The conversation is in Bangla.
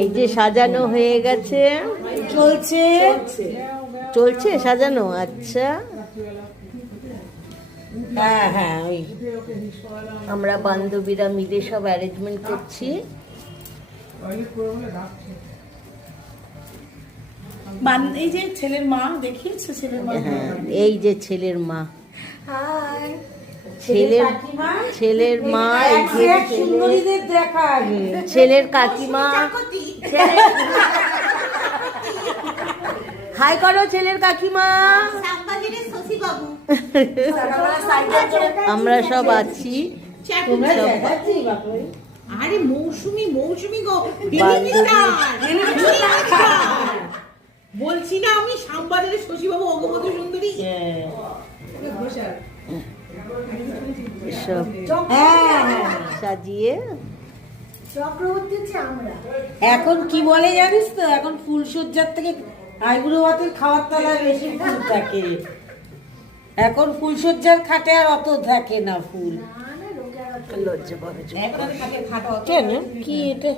এই যে সাজানো হয়ে গেছে, চলছে চলছে সাজানো। আচ্ছা, হ্যাঁ হ্যাঁ, ওই আমরা বান্ধবীরা মিলে সব অ্যারেঞ্জমেন্ট করছি। এই যে ছেলের মা, দেখিয়েছে ছেলের মা। হ্যাঁ, এই যে ছেলের মা, হাই ছেলের মা, এই যে সুন্দরীদের দেখা আগে। ছেলের কাকিমা। হাই করো ছেলের কাকিমা। আমরা সব আছি। আরে মৌসুমি গো, বলছি না আমি শ্যামবাজারের শশীবাবু অগমত সুন্দরী। সব সাজিয়ে এখন কি বলে জানিস তো, এখন ফুলসজ্জার থেকে আইবুড়ো ভাতের খাওয়ার তলায় বেশি ফুল থাকে। এখন ফুলসজ্জার খাটে আর অত থাকে না ফুল। লজ্জা পাবে এখন থাকে খাটো। কেন? কি এটা?